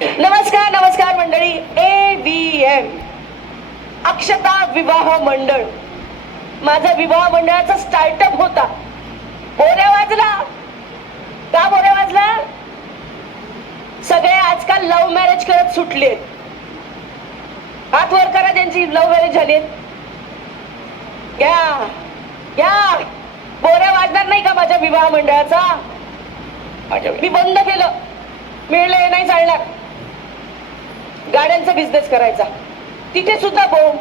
नमस्कार नमस्कार मंडळी. AVM अक्षता विवाह मंडळ माझा विवाह मंडळाचा स्टार्टअप होता. बोऱ्या वाजला का? बोऱ्या वाजला. सगळे आजकाल लव्ह मॅरेज करत सुटले. हात वर करा ज्यांची लव्ह मॅरेज झाली. घ्या घ्या. बोऱ्या वाजणार नाही का माझ्या विवाह मंडळाचा? मी बंद केलं. मिळले नाही चालणार. गाड्यांचा बिझनेस करायचा. तिथे सुद्धा बोम.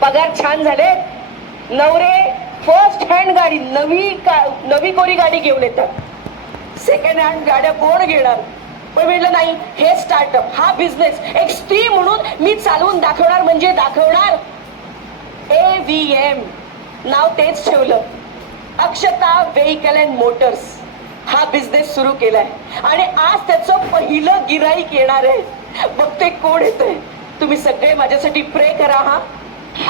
पगार छान झाले. नवरे फर्स्ट हँड गाडी नवी कोरी गाडी घेऊन येतात. सेकंड हँड गाड्या कोण घेणार? पण म्हटलं नाही, हे स्टार्टअप हा बिझनेस एक स्त्री म्हणून मी चालवून दाखवणार म्हणजे दाखवणार. AVM नाव तेच ठेवलं. अक्षता व्हेइकल अँड मोटर्स हा बिझनेस सुरू केलाय आणि आज त्याचं पहिलं गिराईक येणार आहे. बघते कोण येतंय. तुम्ही सगळे माझ्यासाठी प्रे करा. हा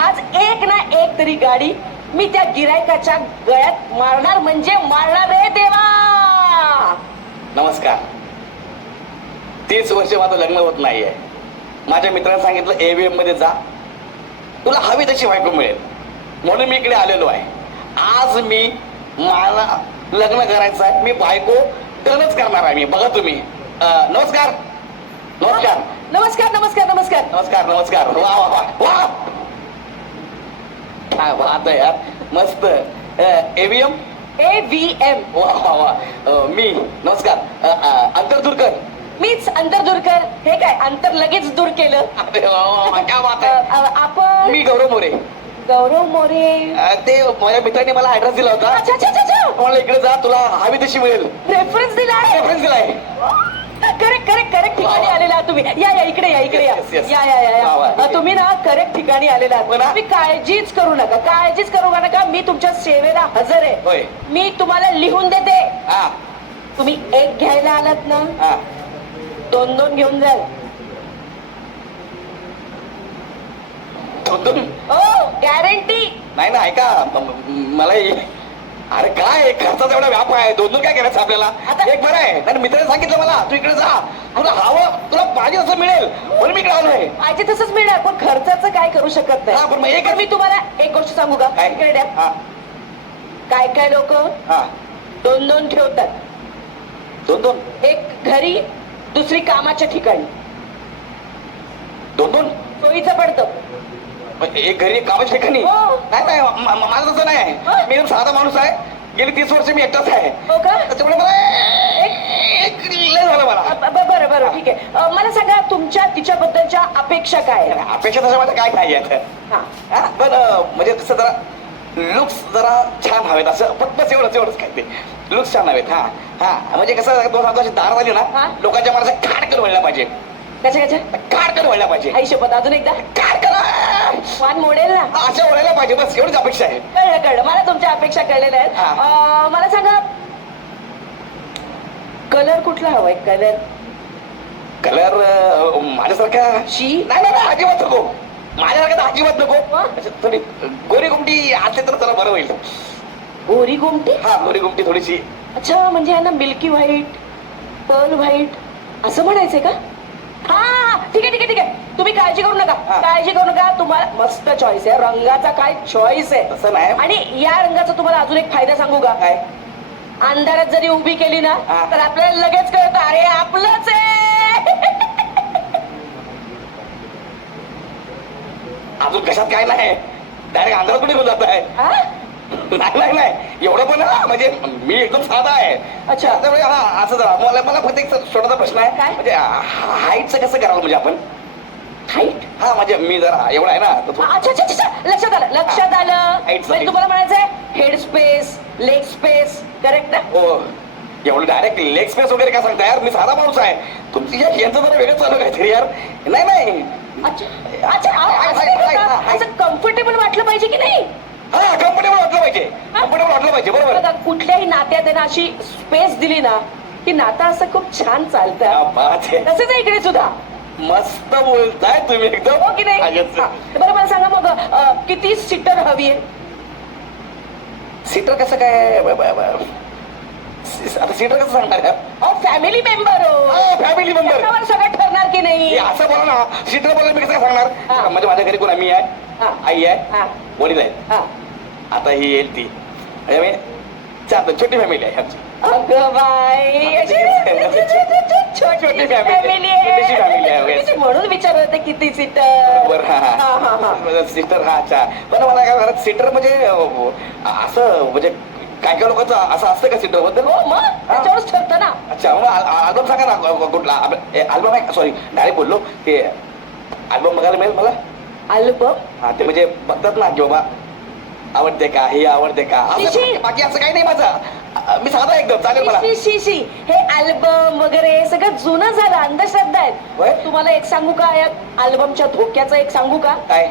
आज एक ना एक तरी गाडी मी त्या गिरायकाच्या गळ्यात मारणार म्हणजे मारणार रे देवा. नमस्कार. 30 वर्ष माझं लग्न होत नाहीये. माझ्या मित्राने सांगितलं AVM मध्ये जा, तुला हवी तशी बायको मिळेल, म्हणून मी इकडे आलेलो आहे. आज मला लग्न करायचं आहे. मी बायको टर्नच करणार आहे. मी बघा तुम्ही. नमस्कार नमस्कार नमस्कार नमस्कार नमस्कार नमस्कार नमस्कार. वा वा वा वा, काय बात आहे यार. मस्त. AVM वा वा वा. मी नमस्कार. अंतरदूरकर. मीच अंतरदूरकर. हे काय अंतर लगेच दूर केलं? अरे वा वा, क्या बात आहे. आपण मी गौरव मोरे. गौरव मोरे. ते माझ्या मित्राने मला ऍड्रेस दिला होता. अच्छा अच्छा अच्छा. मला इकडे जा, तुला हवी तशी मिळेल. रेफरन्स दिलाय. रेफरन्स दिलाय. करेक्ट करेक्ट करेक्ट ठिकाणी आलेला आहात तुम्ही. या या इकडे या इकडे या. Yes, yes. या या या वा, वा. या. तुम्ही ना करेक्ट ठिकाणी आलेला आहात. बरं. तुम्ही काळजीच करू नका. काळजीच करू नका. मी तुमच्या सेवेला हजर आहे. होय. मी तुम्हाला लिहून देते. हा तुम्ही एक घ्यायला आलात ना, हा. 2-2 घेऊन जाल. दोन हो गॅरंटी. नाही ना, ऐका मला अरे काय खर्चाचा एवढा व्याप आहे. दोन काय करायचं आपल्याला. आता- एक बरं आहे. आणि मित्राने सांगितलं मला तू इकडे जा, तुला हवं तुला पाहिजे असं मिळेल, म्हणून मी इकडे आलोय. पाहिजे तसंच मिळणार, पण खर्चाचं काय करू शकत हा, पण मग नाही. एक- पण मी तुम्हाला एक गोष्ट सांगू का? काय? इकडे द्या. हा काय काय लोक हा. 2-2 ठेवतात. दोन एक घरी, दुसरी कामाच्या ठिकाणी. दोन सोयीचं पडतं. एक घरी एक कामाच्या ठिकाणी. हो. नाही नाही, माझं तसं नाही. मी एकदम साधा माणूस आहे. गेली 30 वर्ष मी एकटाच आहे. हो का? त्याच्यामुळे मला एक लय झालं मला. बरं बरं ठीक आहे. मला सांगा तुमच्या तिच्याबद्दलच्या अपेक्षा काय आहेत? अपेक्षा तशा माझ्या काय नाही आहेत. हा. पण म्हणजे तसं जरा लुक्स जरा छान हवेत. असं फक्त एवढंच काय ते लुक्स छान हवेत. हा हा. म्हणजे कसं 2 हाताची दार झाली हा. ना, लोकांच्या मनाचा खाडकर वळला पाहिजे. कशा खाडकर वळला पाहिजे. आई शपथ अजून एकदा खाडकर मान मोडेल ना. अशा वळायला पाहिजे. बस एवढीच अपेक्षा आहे. कळलं मला तुमच्या अपेक्षा कळलेल्या आहेत. मला सांगा कलर कुठला हवाय? कलर माझ्यासारखा शी नाही नाही, अजिबात नको. माझ्यासारखा तर अजिबात नको. हा? थोडी गोरी गुमटी असले तर जरा बरं होईल. गोरी गोमटी. हा, गोरी गुमटी थोडीशी. अच्छा, म्हणजे यांना मिल्की व्हाईट, पर्ल व्हाईट असं म्हणायचंय का? हा ठीक आहे ठीक आहे ठीक आहे. तुम्ही काळजी करू नका. हा. काळजी करू नका. तुम्हाला मस्त चॉईस आहे. रंगाचा काय चॉईस आहे. तसं नाही. आणि या रंगाचा तुम्हाला अजून एक फायदा सांगू का? काय? अंधारात जरी उभी केली ना, हा. तर आपल्याला लगेच कळतं अरे आपलंच आहे. अजून कशात काय नाही. डायरेक्ट अंधारात कुठे घेऊन जात आहे. हा? नाही एवढं पण ना, म्हणजे मी एकदम साधा आहे. अच्छा. त्यामुळे हा असं जरा मला फक्त एक छोटासा प्रश्न आहे. काय? म्हणजे हाईटचं कसं करावं म्हणजे आपण? हाईट. हा म्हणजे मी जरा एवढा आहे ना तर अच्छा अच्छा अच्छा लक्षात आलं लक्षात आलं. Height. म्हणजे तुम्हाला म्हणायचंय head space, leg space, correct ना? हो. एवढं डायरेक्ट लेग स्पेस वगैरे काय सांगता यार. मी साधा माणूस आहे. तुमची यांचं जरा वेगळं चालू काहीतरी यार. नाही अच्छा अच्छा असं कम्फर्टेबल वाटलं पाहिजे की नाही? हा, कम्फर्टेबल वाटलं पाहिजे. कम्फर्टेबल वाटलं पाहिजे. बरोबर. बघा, कुठल्याही नात्यात आहे ना अशी स्पेस दिली ना की नातं असं खूप छान क्या चालतं. बात आहे. तसंच आहे इकडे सुद्धा. मस्त बोलताय तुम्ही एकदम. हो की नाही? अजब. हा. बरं मला सांगा मग किती सीटर हवी आहे? सीटर कसं काय आता सीटर कसं सांगणार यार? फॅमिली मेंबर हो. Family member. त्याच्यावर सगळं ठरणार की नाही? हे असं बोला ना, सीटर बोला मी कसं काय हा. सांगणार? म्हणजे माझ्या घरी कोण मी आहे, हा. आई आहे, हा. वडील आहेत. हा. आता ही येईल ती म्हणजे मी चार छोटी फॅमिली आहे आमची. अगं बाई, अशी छोटी family. फॅमिली छोटीशी family आहे, आहे. yes. म्हणून विचारत होते किती सीटर. बरं, सीटर हा अच्छा. पण मला काय घरात सीटर म्हणजे असं म्हणजे काय काय लोकांचं असं असतं का सीटर बद्दल? हो मग त्याच्यावरच ठरतं ना. अच्छा, मग अल्बम सांगा ना कुठला अल्बम आहे. सॉरी डायरेक्ट बोललो ते अल्बम बघायला मिळेल मला. अल्बम? हा ते म्हणजे बघतात ना की बाबा आवडते का, हे आवडते का, असं. शिशी. बाकी असं काही नाही माझं. मी साधा एकदम चालेल मला. शी हे अल्बम वगैरे सगळं जुनं झालं, अंधश्रद्धा होय? आहेत. तुम्हाला एक सांगू का, या अल्बमच्या धोक्याचं एक सांगू का? काय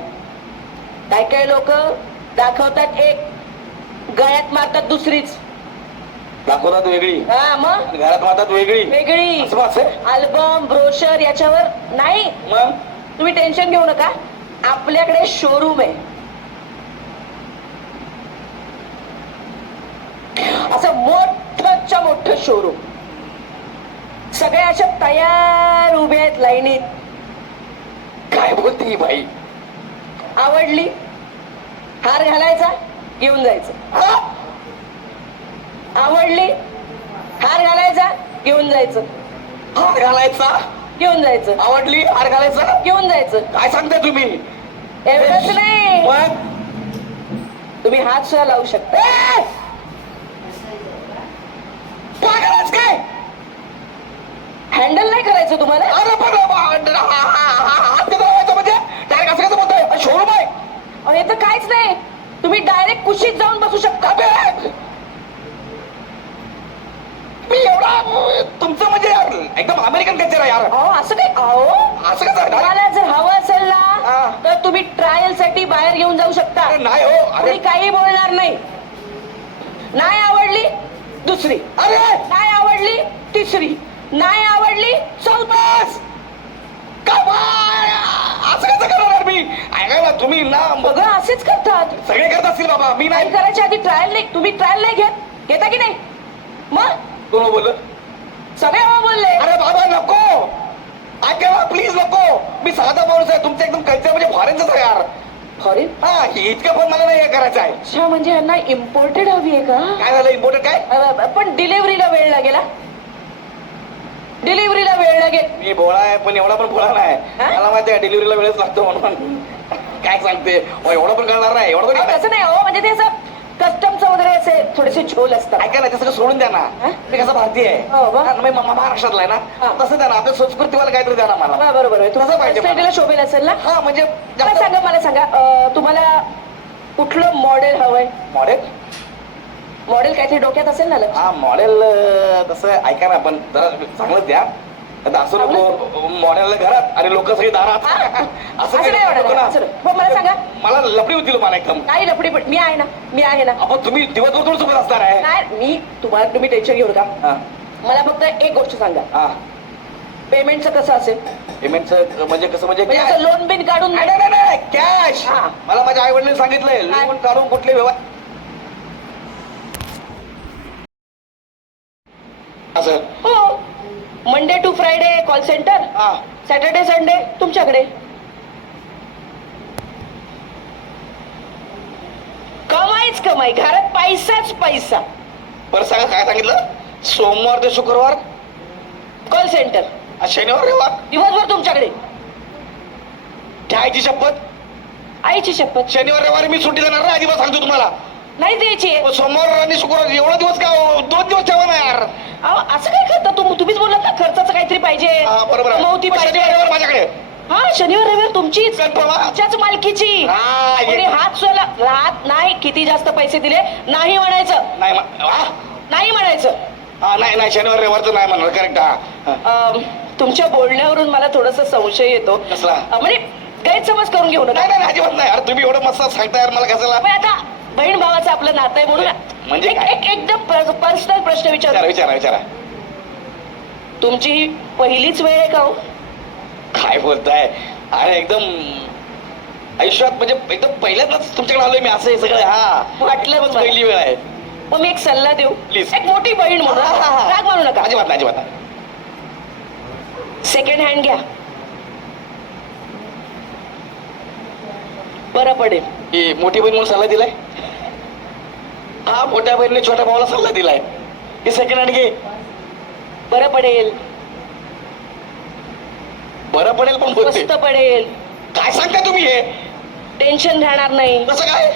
काय काय लोक दाखवतात एक, गळ्यात मारतात दुसरीच. दाखवतात वेगळी, हा मग घरात मारतात वेगळी. वेगळी. असं मग असं अल्बम ब्रोशर याच्यावर नाही. मग तुम्ही टेन्शन घेऊ नका, आपल्याकडे शोरूम आहे. असं मोठच्या मोठं शोरूम, सगळ्या अशा तयार उभ्या आहेत लाईनीत. काय बोलते ही बाई? आवडली, हार घालायचा, घेऊन जायचं. हा? आवडली, हार घालायचा, घेऊन जायचं. हार घालायचा, घेऊन जायचं. आवडली, हार घालायचा, घेऊन जायचं. काय सांगताय तुम्ही? एवढंच नाही, मग तुम्ही हात सुद्धा लावू शकता. पागलच काय? हँडल नाही करायचं तुम्हाला. अरे पण हात कसं लावायचा म्हणजे? डायरेक्ट असं कसं बोलतोय? शोरूम आहे. अहो, हे तर काहीच नाही, तुम्ही डायरेक्ट कुशीत जाऊन बसू शकता. अबे! मी एवढा तुमचं म्हणजे यार एकदम अमेरिकन कल्चर आहे यार. अहो असं काही, अहो असं कसं? तुम्हाला जर हवं असेल ना, हा. तर तुम्ही ट्रायल साठी बाहेर घेऊन जाऊ शकता. अरे नाही हो. अरे कोणी काही बोलणार नाही. नाही आवडली दुसरी, अरे नाही आवडली तिसरी, नाही आवडली चौथी. असं कसं करणार मी? ऐका ना तुम्ही ना सगळं असेच करतात. सगळे करत असतील बाबा, मी नाही नाही. करायच्या आधी ट्रायल नाही, तुम्ही ट्रायल नाही घेता की नाही? मग कोण बोललं? सगळे हो बोलले. अरे बाबा नको, ऐका ना प्लीज नको. मी साधा माणूस आहे, तुमचं एकदम कल्चर म्हणजे फॉरेनच आहे यार. फॉरेन? हा इतकं पण मला नाही हे करायचं आहे. अच्छा, म्हणजे यांना इम्पोर्टेड हवी आहे का? काय झालं इम्पॉर्टंट काय? पण डिलिव्हरीला वेळ लागेल. डिलिव्हरीला वेळ लागेल. मी भोळा आहे पण एवढा पण भोळा नाही. हा? मला माहिती आहे डिलिव्हरीला वेळच लागतो म्हणून. काय सांगते एवढं पण करणार नाही. एवढं पण तसं नाही हो, म्हणजे ते असं कस्टमचं वगैरे असे थोडेसे झोल असतात. ऐका ना ते सगळं सोडून द्या ना. हा? मी कसं भारतीय आहे. हो, वा. हा, मी महाराष्ट्रातला आहे हा. ना. तसं द्या ना, आपल्या संस्कृतीवाला काहीतरी द्या ना मला. बरोबर आहे. तसं पाहिजे मला. पर्सनॅलिटीला शोभेल असेल ना. हा म्हणजे मला सांगा तुम्हाला कुठलं मॉडेल हवंय? मॉडेल. मॉडेल काहीतरी डोक्यात असेल ना लक्ष? हा मॉडेल तसं ऐका ना पण जरा चांगलंच द्या. आता असं नको मॉडेल घरात आणि लोक सगळी दारात. असं नाही नको ना. होणार. हो, मला सांगा. मला लपडी होती मला एकदम. नाही लपडी, पण मी आहे ना, मी आहे ना. आपण तुम्ही दिवसभर थोडं सोबत असणार आहे. नाही, मी तुम्हाला, तुम्ही टेन्शन घेऊ नका. हा मला फक्त एक गोष्ट सांगा, हा पेमेंटचं कसं असेल? पेमेंटचं म्हणजे कसं म्हणजे म्हणजे असं लोन बिन काढून? नाही कॅश. हा. मला माझ्या आई वडिलांनी सांगितलंय काय? लोन काढून कुठले व्यवहार असं. हो, Monday to Friday call centre, हा सॅटर्डे संडे तुमच्याकडे. कमाईच कमाई, घरात पैसाच पैसा. परत सांगा काय सांगितलं? सोमवार ते शुक्रवार कॉल सेंटर, शनिवार रविवार दिवसभर तुमच्याकडे. घ्यायची शपथ. आईची शपथ. शनिवार रविवारी मी सुट्टी देणार नाही अजिबात सांगतो तुम्हाला. नाही द्यायची आहे. मग सोमवार आणि शुक्रवार एवढा दिवस का 2 दिवस ठेवा ना यार. अहो, असं काय करता तुम्हीच बोललात ना खर्चाचं काहीतरी पाहिजे, हा, बरोबर आहे. कमवती मग पाहिजे. शनिवार रविवार माझ्याकडे. हा, शनिवार रविवार तुमचीच, Confirm हा? तुमच्याच मालकीची. हा, कोणी हात सोला राहत नाही. किती जास्त पैसे दिले नाही म्हणायचं. नाही नाही म्हणायचं. हा नाही शनिवार रविवारचं नाही म्हणणार. करेक्ट. हा तुमच्या बोलण्यावरून मला थोडासा संशय येतो. कसला? म्हणजे गैरसमज करून घेऊ नका. नाही अजिबात नाही यार. तुम्ही एवढं मस्त सांगता यार मला कशाला. पण आता बहीण भावाचं आपलं नातं आहे म्हणून म्हणजे एक काय? एक- एकदम पर्सनल प्रश्न विचार. विचारा. तुमची ही पहिलीच वेळ आहे का हो? काय बोलताय? अरे एकदम आयुष्यात म्हणजे एकदम पहिल्यांदाच तुमच्याकडे आलोय मी. असं हे सगळं. हा वाटलं मला. पहिली वेळ आहे. मग मी एक सल्ला देऊ? Please. एक मोठी बहीण म्हणून हा. राग मानू नका. अजिबात नाही. सेकंड हँड घ्या. बरं पडेल. ही मोठी बहीण म्हणून सल्ला दिलाय. हा मोठ्या बहिणीने छोट्या भावाला सल्ला दिलाय की सेकंड हँड घे. बरं पडेल. बरं पडेल पण बोलते स्वस्त पडेल. काय सांगता तुम्ही हे? टेन्शन राहणार नाही. कसं काय?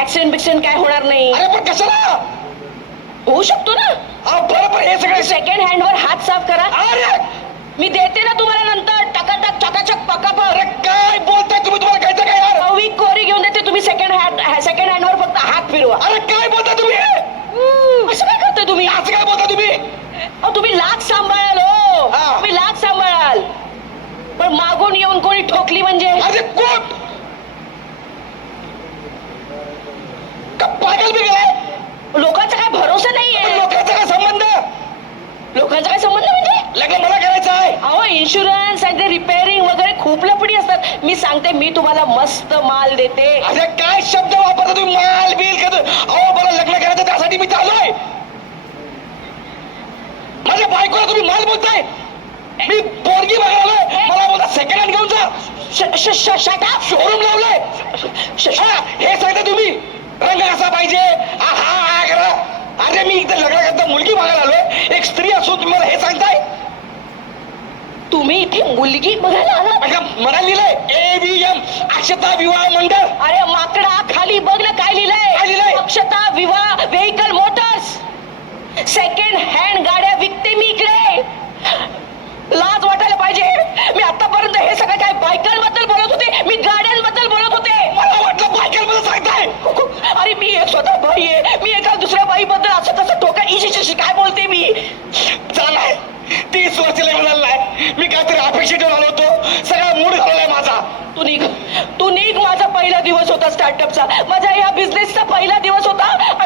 ऍक्सिडेंट बिक्सिडेंट काय होणार नाही. अरे पण कशाला? होऊ शकतो ना. बरोबर हे सगळे सेकंड हँड वर हात साफ करा. अरे मी देते ना तुम्हाला नंतर टकाटक चकाचक पकापक. अरे काय बोलताय तुम्ही? तुम्हाला कळतं काय यार? नवी कोरी घेऊन देते. तुम्ही सेकंड हँड वर फक्त हात फिरवा. अरे काय बोलता तुम्ही हे? असं काय करताय तुम्ही? असं काय बोलता तुम्ही? अहो, तुम्ही लाख सांभाळाल हो. हा. तुम्ही लाख सांभाळाल पण मागून येऊन कोणी ठोकली म्हणजे अरे कोट का पागल बी गेलाय? लोकांचा काय भरोसा पण नाहीये. लोकांचा काय संबंध? लोकांचा काय संबंध म्हणजे लग्न मला करायचं आहे. अहो इन्शुरन्स आणि रिपेअरिंग वगैरे खूप लपडी असतात. मी सांगते मी तुम्हाला मस्त माल देते. अरे काय शब्द वापरता तुम्ही? माल बिल करतो. अहो मला लग्न करायचं त्यासाठी मी चाललोय. माझ्या बायकोला तुम्ही माल बोलताय. मी पोरगी बघायला आलोय. मला बोलता सेकंड हँड घेऊन जा. शोरूम लावलंय. हे सांगता तुम्ही रंग कसा पाहिजे हा करा. अरे मी इथं लग्न करता मुलगी बघायला आलोय. एक स्त्री असून तुम्ही मला हे सांगताय. तुम्ही इथे मुलगी बघायला आला. मला लिहिलंय AVM अक्षता विवाह मंडळ. अरे माकडा खाली बघ ना काय काय लिहिलंय. लिहिलंय? अक्षता विवाह व्हेकल मोटर्स. सेकंड हँड गाड्या विकते मी इकडे. लाज वाटायला पाहिजे. मी आतापर्यंत हे सगळं काय बायकांबद्दल बोलत होते. मी गाड्यांबद्दल बोलत होते. मला वाटलं बायकांमध्ये सांगताय. अरे मी एक स्वतः बाई आहे. मी एका दुसऱ्या बाईबद्दल असं तसं टोका इशी काय बोलते मी. चाललाय 30 वर्ष लग्न झालं नाही. मी काहीतरी अपेक्षित आलो होतो. सगळा मूड घालवलाय माझा. तू निघ माझा पहिला दिवस होता स्टार्टअपचा. माझ्या या बिझनेसचा पहिला दिवस होता